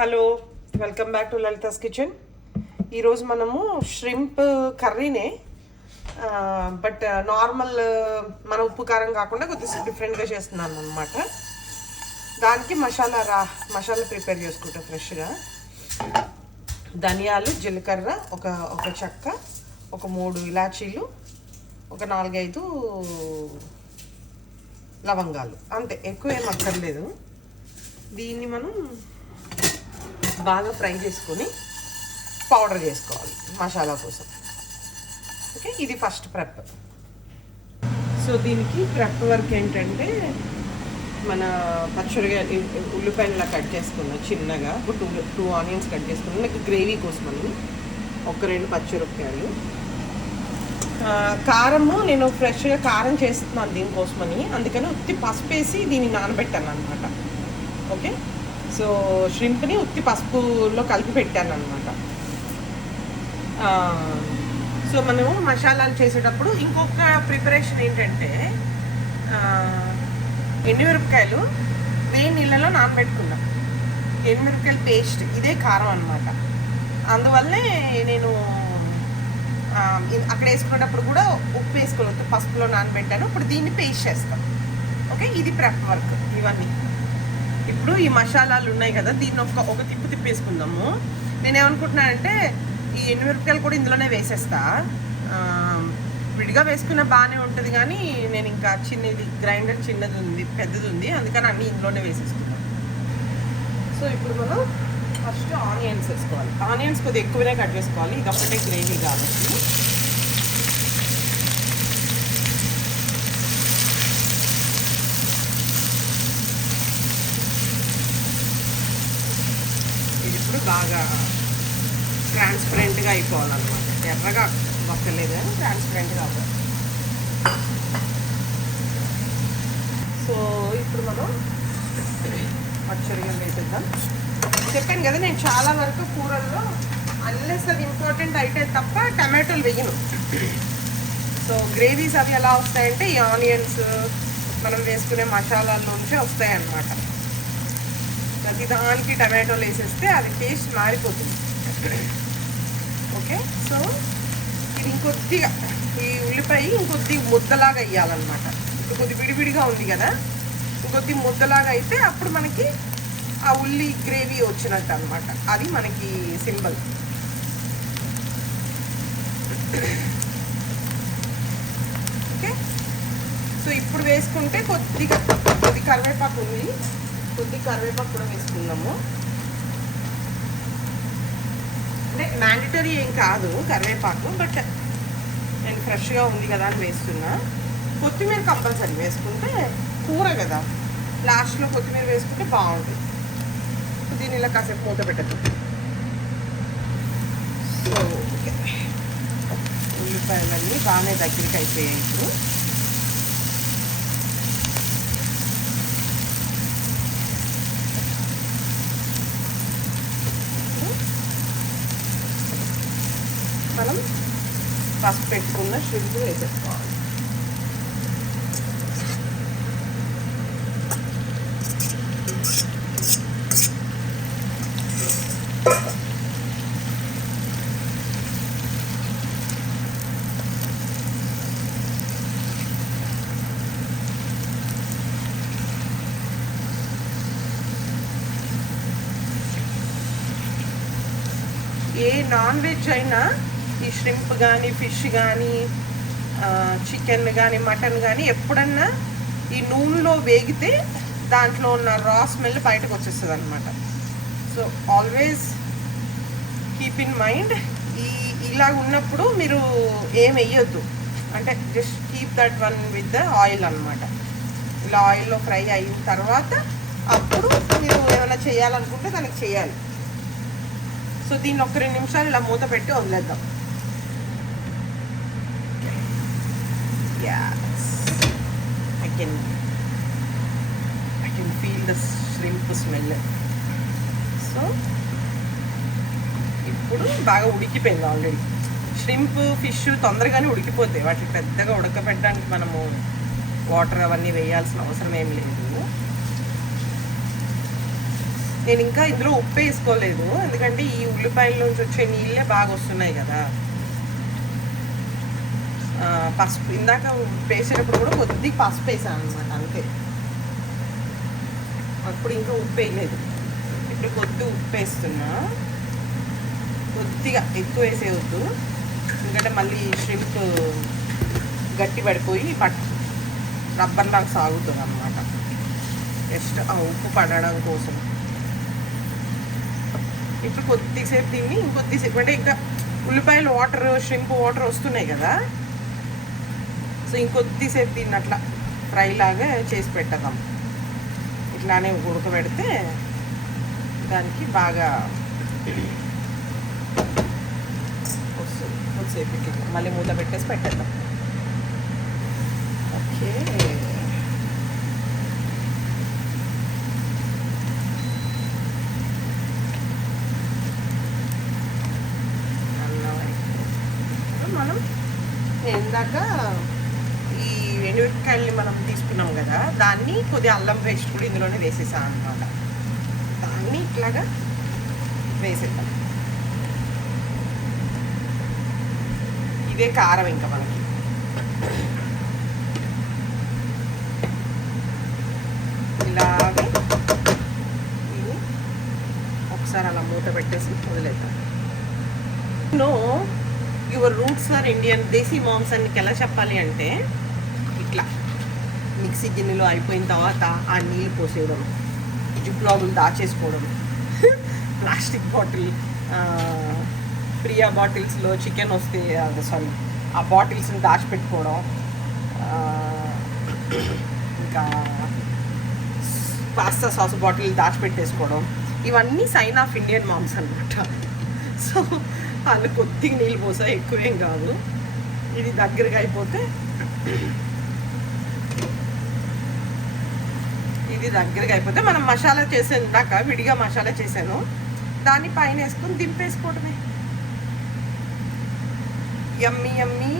Hello, welcome back to Lalitha's kitchen. ఈరోజు మనము shrimp కర్రీనే, but normal మన ఉప్పు కారం కాకుండా కొద్దిగా డిఫరెంట్గా చేస్తున్నాను అనమాట. దానికి మసాలా ప్రిపేర్ చేసుకుంటాం. ఫ్రెష్గా ధనియాలు, జీలకర్ర, ఒక చెక్క, ఒక 3 ఇలాచీలు, ఒక 4-5 లవంగాలు, అంతే. ఎక్కువ ఏం అక్కర్లేదు. దీన్ని మనం బాగా ఫ్రై చేసుకొని పౌడర్ చేసుకోవాలి మసాలా కోసం. ఓకే, ఇది ఫస్ట్ ప్రెప్. సో దీనికి ప్రెప్ వర్క్ ఏంటంటే, మన పచ్చిమిరపకాయ ఉల్లిపాయలు కట్ చేసుకున్నాం చిన్నగా, ఒక 2 ఆనియన్స్ కట్ చేసుకున్నాం. నాకు గ్రేవీ కోసం అని ఒక 2 పచ్చిమిరపకాయలు. కారము నేను ఫ్రెష్గా కారం చేస్తున్నాను దీనికోసమని, అందుకని ఉత్తి పసుపు వేసి దీన్ని నానబెట్టాను అనమాట. ఓకే, సో ష్రింప్ని ఉత్తి పసుపులో కలిపి పెట్టాను అనమాట. సో మనము మసాలాలు చేసేటప్పుడు ఇంకొక ప్రిపరేషన్ ఏంటంటే, ఎండుమిరపకాయలు వేడి నీళ్ళలో నానబెట్టుకున్నాం. ఎండుమిరపకాయల పేస్ట్, ఇదే కారం అనమాట. అందువల్లే నేను అక్కడ వేసుకునేటప్పుడు కూడా ఉప్పు వేసుకోవద్దు, పసుపులో నానబెట్టాను. ఇప్పుడు దీన్ని పేస్ట్ చేస్తాం. ఓకే, ఇది ప్రెప్ వర్క్. ఇవన్నీ ఇప్పుడు ఈ మసాలాలు ఉన్నాయి కదా, దీన్ని ఒక తిప్పేసుకుందాము. నేనేమనుకుంటున్నానంటే, ఈ ఎండుమిరపకాయలు కూడా ఇందులోనే వేసేస్తా. విడిగా వేసుకున్న బాగానే ఉంటుంది, కానీ నేను ఇంకా గ్రైండర్ చిన్నది ఉంది, పెద్దది ఉంది, అందుకని అన్నీ ఇందులోనే వేసేసుకున్నాను. సో ఇప్పుడు మనం ఫస్ట్ ఆనియన్స్ వేసుకోవాలి. ఆనియన్స్ కొద్దిగా ఎక్కువనే కట్ చేసుకోవాలి, ఇది ఒకటే గ్రేవీ కాబట్టి. ఇది ఇప్పుడు బాగా ట్రాన్స్పరెంట్గా అయిపోవాలన్నమాట. ఎర్రగా మొక్కలేదు కానీ ట్రాన్స్పరెంట్గా అవ్వాలి. సో ఇప్పుడు మనం పచ్చడిగా వేసేద్దాం. చెప్పాను కదా, నేను చాలా వరకు కూరల్లో అన్లెస్ అది ఇంపార్టెంట్ అయితే తప్ప టమాటోలు వేయను. సో గ్రేవీస్ అవి ఎలా వస్తాయంటే, ఈ ఆనియన్స్ మనం వేసుకునే మసాలాల్లోంచే వస్తాయి అన్నమాట. ప్రతి దానికి టమాటోలు వేసేస్తే అది టేస్ట్ మారిపోతుంది. ఓకే, సో ఇది ఇంకొద్దిగా ఈ ఉల్లిపాయ ఇంకొద్దిగా ముద్దలాగా వేయాలన్నమాట. ఇప్పుడు కొద్ది విడివిడిగా ఉంది కదా, ఇంకొద్ది ముద్దలాగా అయితే అప్పుడు మనకి ఆ ఉల్లి గ్రేవీ వచ్చినట్టు అనమాట. అది మనకి సింబల్. ఓకే, సో ఇప్పుడు వేసుకుంటే కొద్ది కరివేపాకు ఉంది, కొద్ది కరివేపాకు కూడా వేసుకుందాము. అంటే మ్యాండటరీ ఏం కాదు కరివేపాకు, బట్ నేను ఫ్రెష్గా ఉంది కదా అని వేస్తున్నా. కొత్తిమీర కంపల్సరీ వేసుకుంటే కూర కదా, లాస్ట్లో కొత్తిమీర వేసుకుంటే బాగుంటుంది. దీన్ని ఇలా కాసేపు మూత పెట్టద్దు. సో ఓకే, ఉల్లిపాయలన్నీ బాగానే దగ్గరికి అయిపోయాయి. ఇప్పుడు మనం పసుపు పెట్టుకున్న ష్రింప్ వేసేసుకోవాలి. ఏ నాన్ వెజ్ అయినా, ఈ ష్రింప్ కానీ, ఫిష్ కానీ, చికెన్ కానీ, మటన్ కానీ, ఎప్పుడన్నా ఈ నూనెలో వేగితే దాంట్లో ఉన్న రా స్మెల్ బయటకు వచ్చేస్తుంది అనమాట. So always keep in mind, ఇలాగ ఉన్నప్పుడు మీరు ఏం వేయొద్దు. అంటే just keep that one with the oil అనమాట. ఇలా ఆయిల్లో ఫ్రై అయిన తర్వాత అప్పుడు మీరు ఏమైనా చేయాలనుకుంటే దానికి చేయాలి. సో దీన్ని ఒక 2 నిమిషాలు ఇలా మూత పెట్టి వదిలేద్దాం. I can feel the shrimp smell. So ఇప్పుడు బాగా ఉడికిపోయింది ఆల్రెడీ. ష్రింప్, ఫిష్ తొందరగానే ఉడికిపోతాయి. వాటికి పెద్దగా ఉడకపెట్టడానికి మనము వాటర్ అవన్నీ వేయాల్సిన అవసరం ఏం లేదు. నేను ఇంకా ఇందులో ఉప్పు వేసుకోలేదు, ఎందుకంటే ఈ ఉల్లిపాయల నుంచి వచ్చే నీళ్ళే బాగా వస్తున్నాయి కదా. పసుపు ఇందాక వేసేటప్పుడు కూడా కొద్దిగా పసుపు వేసాను అనమాట, అంతే. అప్పుడు ఇంకా ఉప్పు వేయలేదు. ఇప్పుడు కొద్ది ఉప్పు వేస్తున్నా, కొద్దిగా ఎక్కువ వేసేయవద్దు, ఎందుకంటే మళ్ళీ షింప్ గట్టి పడిపోయి రబ్బర్ లాగా సాగుతుంది అన్నమాట. జస్ట్ ఆ ఉప్పు పడడం కోసం. ఇప్పుడు కొద్దిసేపు దీన్ని ఇంకొద్దిసేపు, అంటే ఇంకా ఉల్లిపాయలు వాటర్, షింప్ వాటర్ వస్తున్నాయి కదా, సో ఇంకొద్దిసేపు దీన్ని అట్లా ఫ్రై లాగా చేసి పెట్టదాం. ఇట్లానే ఉడకబెడితే దానికి బాగా వస్తుంది. కొద్దిసేపు మళ్ళీ మూత పెట్టేసి పెట్టేద్దాం. ఓకే, మనం ఇందాక ఈ ఎండుమిరపకాయల్ని మనం తీసుకున్నాం కదా, దాన్ని కొద్దిగా అల్లం పేస్ట్ కూడా ఇందులోనే వేసేసాం అన్నమాట. దాన్ని ఇట్లాగా వేసేద్దాం. ఇదే కారం ఇంకా మనకి. ఇలాగే ఒకసారి అలా మూత పెట్టేసి వదిలేద్దాం. Know your roots are Indian, desi moms అని ఎలా చెప్పాలి అంటే, ఇట్లా మిక్సీ గిన్నెలో అయిపోయిన తర్వాత ఆ నీళ్ళు పోసేయడం, జిప్లాగులు దాచేసుకోవడం, ప్లాస్టిక్ బాటిల్, ప్రియా బాటిల్స్లో చికెన్ వస్తే సారీ ఆ బాటిల్స్ని దాచిపెట్టుకోవడం, ఇంకా పాస్తా సాస్ బాటిల్ దాచిపెట్టేసుకోవడం, ఇవన్నీ సైన్ ఆఫ్ ఇండియన్ మామ్స్ అనమాట. సో వాళ్ళు కొద్దిగా నీళ్ళు పోసా, ఎక్కువేం కాదు. ఇది దగ్గరగా అయిపోతే, మనం మసాలా చేసేది ఇందాక విడిగా మసాలా చేశాను, దాన్ని పైన వేసుకొని దింపేసుకోవడమే. యమ్మీ యమ్మీ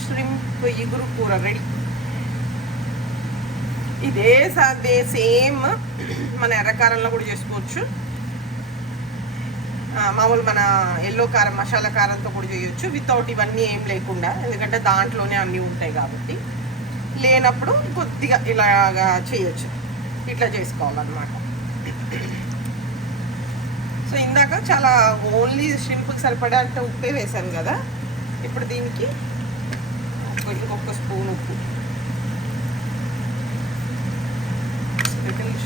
ష్రింప్ ఇగురు కూర రెడీ. ఇదే సేమ్ మన ఎర్రకారంలో కూడా చేసుకోవచ్చు, మామూలు మన ఎల్లో కారం మసాలా కారంతో కూడా చేయొచ్చు, వితౌట్ ఇవన్నీ ఏం లేకుండా, ఎందుకంటే దాంట్లోనే అన్నీ ఉంటాయి కాబట్టి. లేనప్పుడు కొద్దిగా ఇలాగా చేయొచ్చు, ఇట్లా చేసుకోవాలన్నమాట. సో ఇందాక చాలా ఓన్లీ షింపుకి సరిపడా అంటే ఉప్పే వేసాను కదా, ఇప్పుడు దీనికి ఇంకొక స్పూన్ ఉప్పు.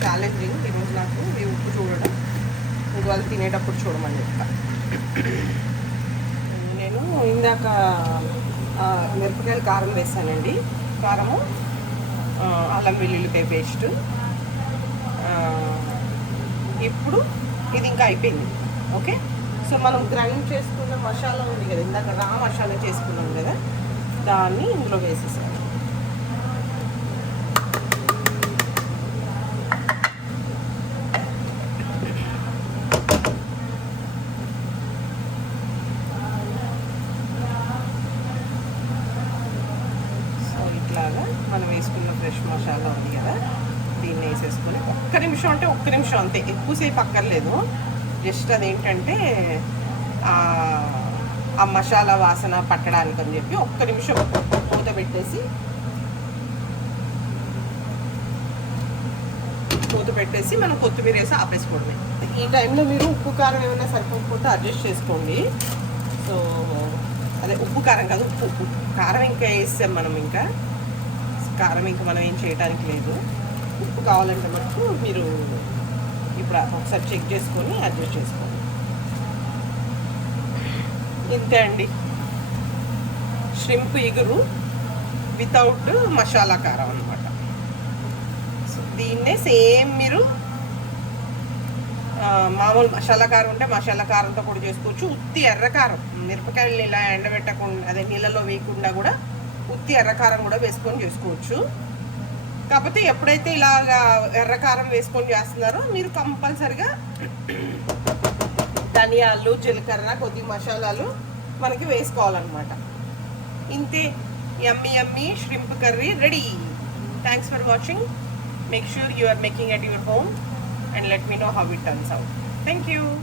ఛాలెంజింగ్ ఈరోజు నాకు ఈ ఉప్పు చూడడం, వాళ్ళు తినేటప్పుడు చూడమని చెప్తా. నేను ఇందాక మిరపకాయలు కారం వేసానండి, కారము, అల్లం వెల్లుల్లిపాయ పేస్ట్. ఇప్పుడు ఇది ఇంకా అయిపోయింది. ఓకే, సో మనం గ్రైండ్ చేసుకున్న మసాలా ఉంది కదా, ఇందాక రా మసాలా చేసుకున్నాం కదా, దాన్ని ఇందులో వేసేసాను. ఇట్లాగా మనం వేసుకున్న ఫ్రెష్ మసాలా ఉంది కదా, దీన్ని వేసేసుకొని ఒక్క నిమిషం, అంటే ఒక్క నిమిషం అంతే, ఎక్కువసేపు అక్కర్లేదు. జస్ట్ అదేంటంటే ఆ మసాలా వాసన పట్టడానికి అని చెప్పి ఒక్క నిమిషం మూత పెట్టేసి మనం కొత్తిమీర వేసి ఆపేసుకోవడమే. ఈ టైంలో మీరు ఉప్పు కారం ఏమైనా సరిపోకపోతే అడ్జస్ట్ చేసుకోండి. సో అదే ఉప్పు కారం కాదు, ఉప్పు కారం ఇంకా వేస్తాం మనం, ఇంకా కారం ఇంకా మనం ఏం చేయడానికి లేదు. ఉప్పు కావాలంటే మటుకు మీరు ఇప్పుడు ఒకసారి చెక్ చేసుకొని అడ్జస్ట్ చేసుకోండి. ఇంతే అండి, ష్రింప్ ఇగురు వితౌట్ మసాలా కారం అనమాట. సో దీన్నే సేమ్ మీరు మామూలు మసాలా కారం ఉంటే మసాలా కారంతో కూడా చేసుకోవచ్చు. ఉత్తి ఎర్రకారం, మిరపకాయలు ఇలా ఎండబెట్టకుండా, అదే నీళ్ళలో వేయకుండా కూడా ఉత్తి ఎర్రకారం కూడా వేసుకొని చేసుకోవచ్చు. కాకపోతే ఎప్పుడైతే ఇలాగా ఎర్రకారం వేసుకొని చేస్తున్నారో మీరు కంపల్సరిగా ధనియాలు, జీలకర్ర, కొద్ది మసాలాలు మనకి వేసుకోవాలన్నమాట. ఇంతే, yummy yummy shrimp curry ready. Thanks for watching. Make sure you are making at your home. and let me know how it turns out. Thank you.